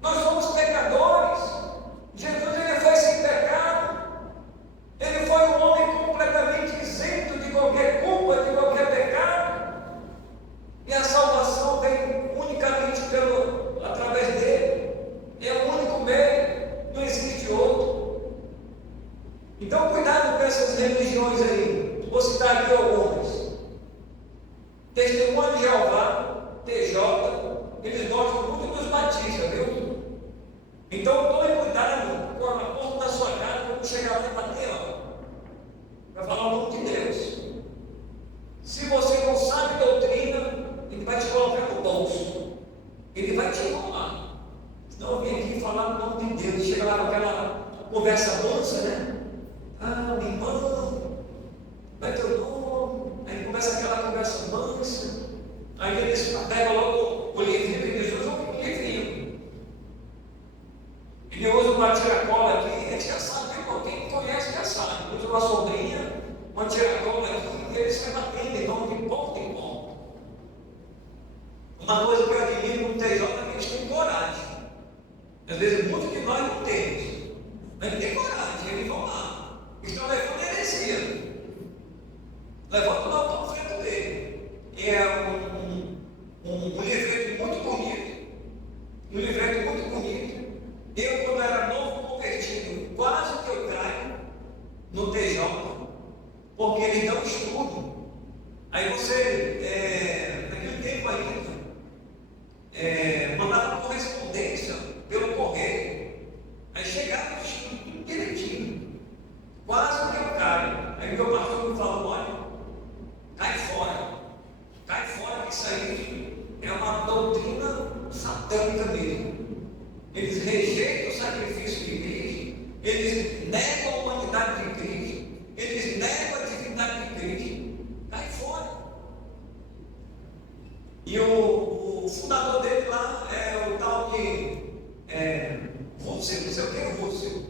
Nós somos pecadores. Jesus ele foi sem pecado. Ele foi um homem completamente isento de qualquer culpa, de qualquer pecado. E a salvação vem unicamente através dele. É o único meio, não existe outro. Então cuidado com essas religiões aí. Vou citar aqui algumas. Testemunho de Jeová, TJ, eles gostam muito dos batistas, viu? Então tome cuidado com a porta da sua casa quando chegar lá e bater, ó, para falar o nome de Deus. Se você não sabe doutrina, ele vai te colocar no bolso, ele vai te enrolar. Senão eu vim aqui falar o nome de Deus, chega lá com aquela conversa mansa, né? Ah, meu irmão, vai teu nome, aí começa aquela conversa mansa, aí eles pegam logo o livrinho que eles usam, um livrinho. Ele usa uma tira Uma coisa que eu admiro no TJ é que eles têm coragem. Às vezes muitos de nós não temos. Mas tem coragem, eles vão lá. Estão levando heresia. Levando lá o panfleto dele. E é um livreto muito bonito. Um livreto muito bonito. Eu, quando era novo convertido, quase que eu caio no TJ, porque ele dá um estudo. Aí você, naquele tempo ainda, mandava correspondência pelo correio. Aí chegava o estudo tudo direitinho. Quase que eu caio. Aí meu pastor me falou: olha, cai fora que isso aí é uma doutrina satânica mesmo. Eles rejeitam o sacrifício de Cristo, eles negam a humanidade de Cristo, eles negam a divindade de Cristo. Cai fora. E o fundador dele lá é o tal de Russell, não sei o que é Russell.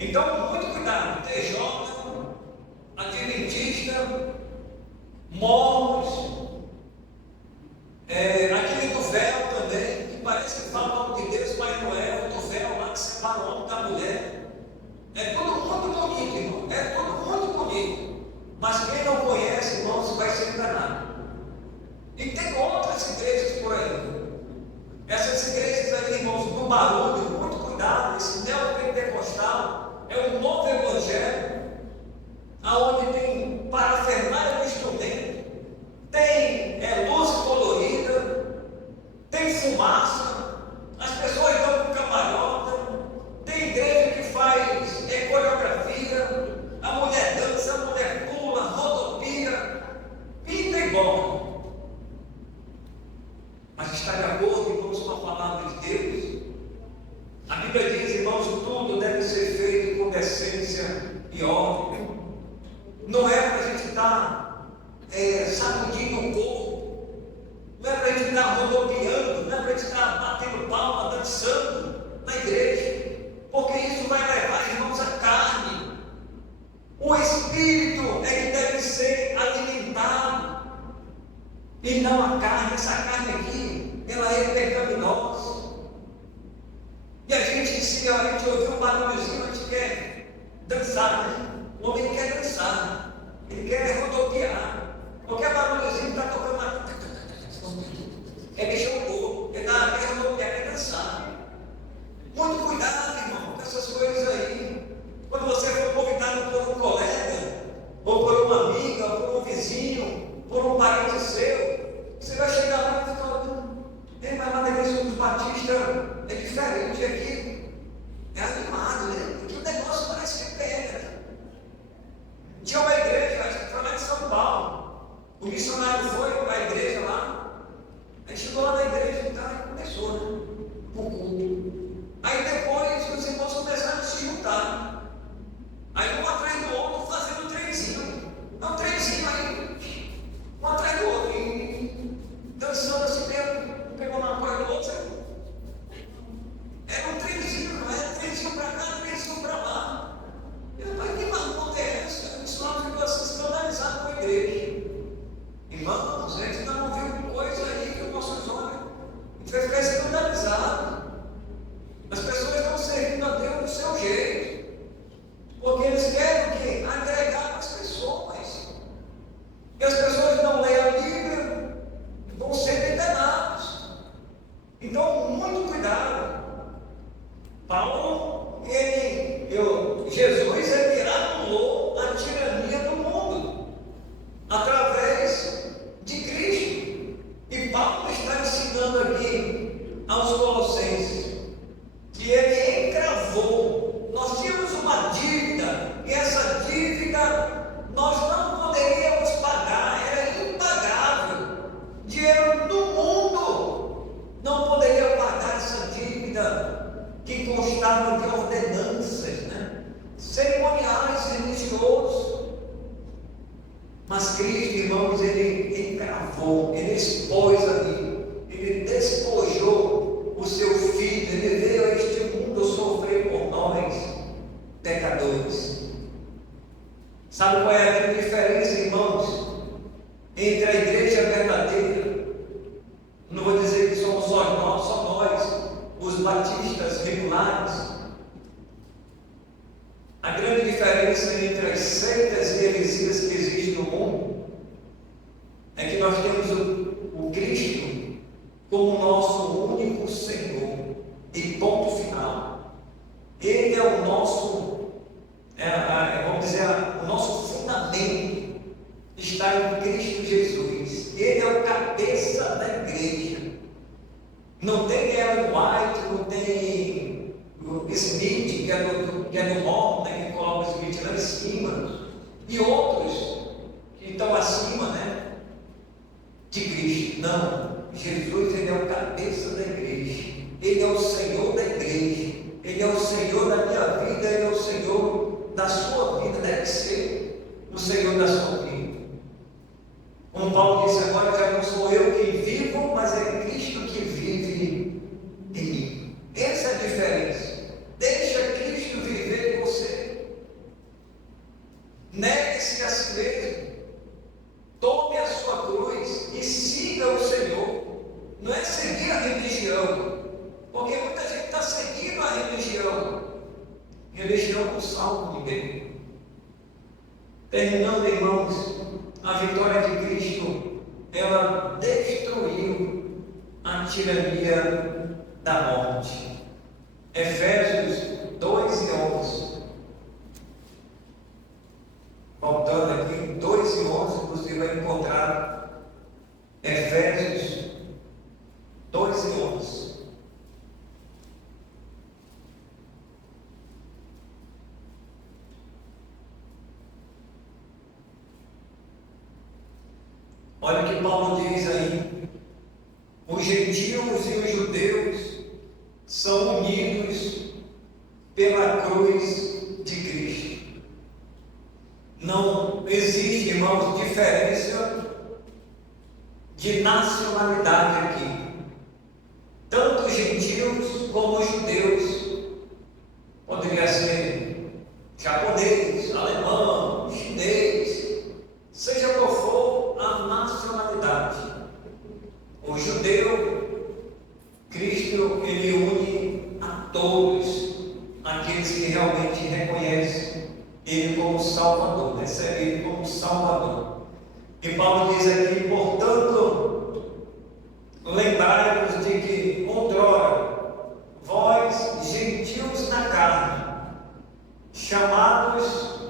Então, muito cuidado. TJ, adventista, mormons, aquele do véu também, que parece que fala o nome de Deus, mas não é. O do véu lá que separa o homem da mulher. É tudo muito bonito, irmão. É tudo muito bonito. Mas quem não conhece, irmãos, vai ser enganado. E tem outras igrejas por aí. Essas igrejas aí, irmãos, do barulho, muito cuidado. Esse neopentecostal é um novo evangelho, aonde tem parafernália do instrumento, tem luz colorida, tem fumaça, as pessoas dão com camarota, tem igreja que faz coreografia, a mulher dança, a mulher pula, rodopia, pinta e bola. Mas está de acordo, irmãos, com a palavra de Deus? A Bíblia diz, irmãos, tudo deve ser feito com decência e ordem. Não é para a gente estar sacudindo o corpo, não é para a gente estar rodopiando, não é para a gente estar batendo palma, dançando na igreja, porque isso vai levar, irmãos, a carne. O espírito é que deve ser alimentado e não a carne. Essa carne aqui, ela é pecaminosa. E a gente, se a gente ouvir um barulhozinho, a gente quer dançar, né? O homem quer dançar, ele quer rodopiar. Qualquer barulhozinho está tocando lá, quer mexer o corpo, quer rodopiar, quer dançar. Muito cuidado, irmão, com essas coisas aí. Quando você for convidado por um colega, ou por uma amiga, ou por um vizinho, por um parente seu, você vai chegar lá e ficar olhando. Mas lá na igreja dos batistas é diferente, aqui é animado, né? Porque o negócio parece que pega. Tinha uma igreja, foi lá em São Paulo. O missionário foi para a igreja lá. Aí chegou lá na igreja e começou, né? O culto. Aí depois os irmãos começaram a se juntar. Aí um atrás do outro fazendo um trenzinho. É um trenzinho aí. Um atrás do outro. E dançando assim mesmo. Pegou na corda do outro. Era um trenzinho, não era? Trenzinho para cá, trenzinho para lá. Eu falei, que maluco é essa? O missionário ficou assim escandalizado com a igreja. Irmãos, a gente não ouviu coisa aí que os nossos olhos. A gente vai ficar escandalizado. As pessoas estão servindo a Deus do seu jeito. Porque eles querem o quê? Agregar as pessoas. E as pessoas não leem a Bíblia, vão ser enganados. Então, muito cuidado. Paulo, Jesus, ele anulou a tirania do mundo através de Cristo. E Paulo está ensinando aqui aos Colossenses que ele encravou. Nós tínhamos uma dívida, e essa dívida nós não poderíamos pagar, era impagável. Dinheiro do mundo não poderia pagar essa dívida que constava de ordenanças, né? Cerimoniais, religiosos. Mas Cristo, irmãos, ele encravou, ele expôs ali, ele despojou o seu filho, ele veio a este mundo sofrer por nós, pecadores. Sabe qual é a grande diferença, irmãos, entre a igreja verdadeira o nosso, vamos dizer, o nosso fundamento está em Cristo Jesus. Ele é o cabeça da igreja. Não tem Ellen White, não tem o Smith, que é do Mormon, né, que coloca o Smith lá em cima, e outros que estão acima, né, de Cristo. Não, Jesus, ele é o cabeça da igreja, ele é o Senhor da igreja, ele é o Senhor da minha vida, ele é o Senhor da sua vida, deve ser o Senhor da sua vida. Como Paulo disse, agora já não sou eu quem vivo, mas é Cristo que vive em mim. Essa é a diferença. Deixa Cristo viver em você. Negue-se a si mesmo. Tome a sua cruz e siga o Senhor. Não é seguir a religião, porque muita gente está seguindo a religião. Religião não salva ninguém. Terminando, irmãos, a vitória de Cristo, ela destruiu a tirania da morte. Efésios 2 e 11. Voltando aqui, 2 e 11, você vai encontrar Efésios 2 e 11. Olha o que Paulo diz aí: os gentios e os judeus são unidos pela cruz de Cristo. Não existe, irmãos, diferença de nacionalidade aqui. Tanto os gentios como os judeus. Poderia ser japonês, alemão, chinês, seja qual for a nacionalidade. O judeu, Cristo, ele une a todos aqueles que realmente reconhecem Ele como Salvador, recebe Ele como Salvador. E Paulo diz aqui, portanto, lembrai-vos de que outrora, vós, gentios na carne, chamados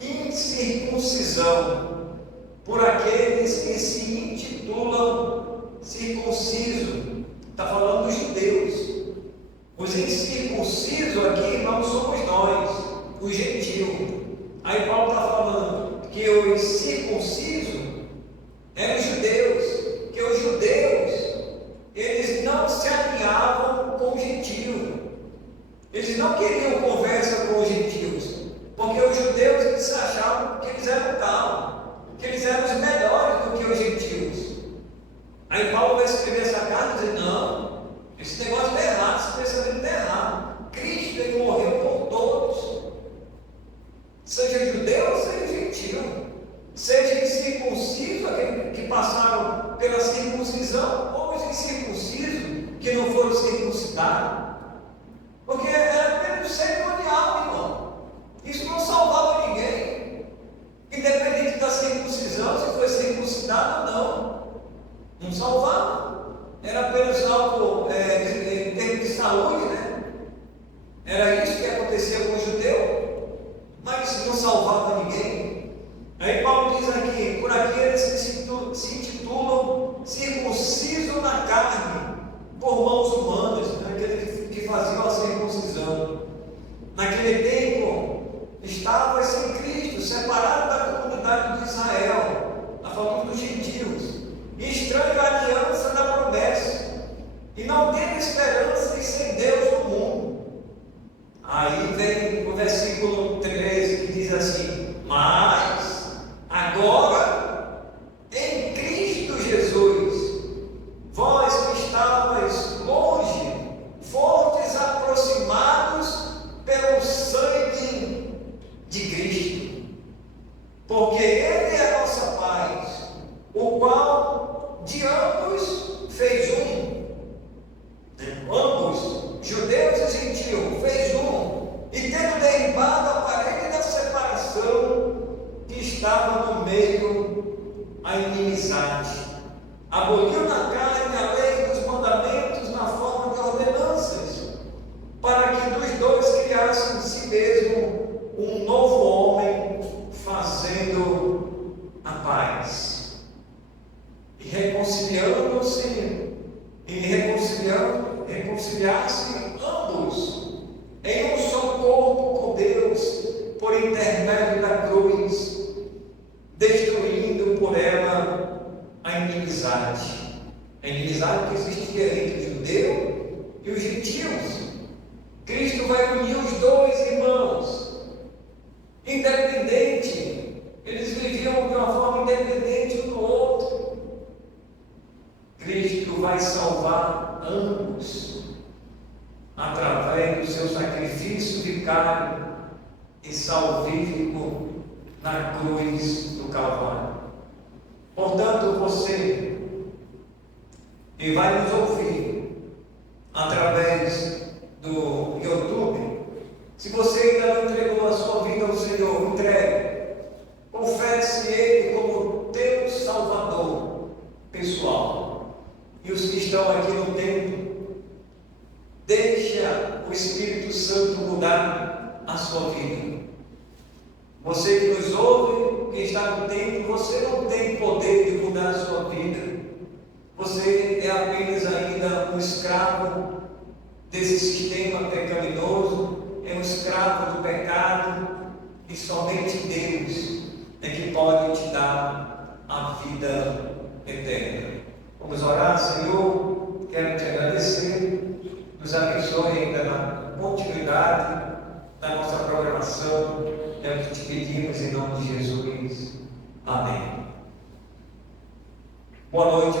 incircuncisão, por aqueles que se intitulam circunciso. Está falando dos judeus. Os incircuncisos aqui, irmãos, somos nós, os gentios. Aí Paulo está falando que os circuncisos eram os judeus, que os judeus, eles não se alinhavam com os gentios. Eles não queriam conversa com os gentios, porque os judeus, eles achavam que eles eram tal, que eles eram os melhores do que os gentios. Aí Paulo vai escrever essa carta e diz: não, esse negócio está errado, esse pensamento está errado. Cristo, ele morreu por todos, seja judeu, seja gentil, seja incircunciso, aqueles que passaram pela circuncisão, ou os incircuncisos que não foram circuncidados, porque era apenas cerimonial, irmão. Isso não salvava ninguém, independente da circuncisão, se foi circuncidado ou não salvava. Era apenas algo em termos de saúde, né? Era isso que acontecia com o judeu, mas não salvava ninguém. Aí Paulo diz aqui, por aqueles que se intitulam circunciso na carne, por mãos humanas, né? Aqueles que faziam a circuncisão. Naquele tempo, estava sem Cristo, separado da comunidade de Israel, está falando dos gentios, estranho à aliança da promessa, e não tendo esperança e sem Deus no mundo. Aí vem o versículo 13 que diz assim: mas agora em Cristo Jesus, vós que estavais longe, fostes aproximados pelo sangue de Cristo, porque Ele é a nossa paz, o qual de ambos fez um. Ambos, judeus e gentios, fez um, e tendo derribado a parede da separação que estava no meio, a inimizade, aboliu na carne a lei dos mandamentos na forma de ordenanças, para que dos dois criasse si mesmo um novo homem, fazendo a paz e reconciliar-se ambos em um só corpo com Deus, por intermédio da cruz, destruindo por ela a inimizade que existia entre o judeu e os gentios. Cristo vai unir os dois irmãos, independente, eles viviam de uma forma independente um do outro. Cristo vai salvar ambos através do seu sacrifício vicário e salvífico na cruz do Calvário. Portanto, você que vai nos ouvir através do YouTube, se você ainda não entregou a sua vida ao Senhor, entregue, confesse Ele como teu Salvador pessoal. E os que estão aqui no templo, deixa o Espírito Santo mudar a sua vida. Você que nos ouve, que está no templo, você não tem poder de mudar a sua vida. Você é apenas ainda um escravo desse sistema pecaminoso, é um escravo do pecado, e somente Deus é que pode te dar a vida eterna. Vamos orar. Senhor, quero te agradecer, nos abençoe ainda na continuidade da nossa programação, é o que te pedimos em nome de Jesus. Amém. Boa noite.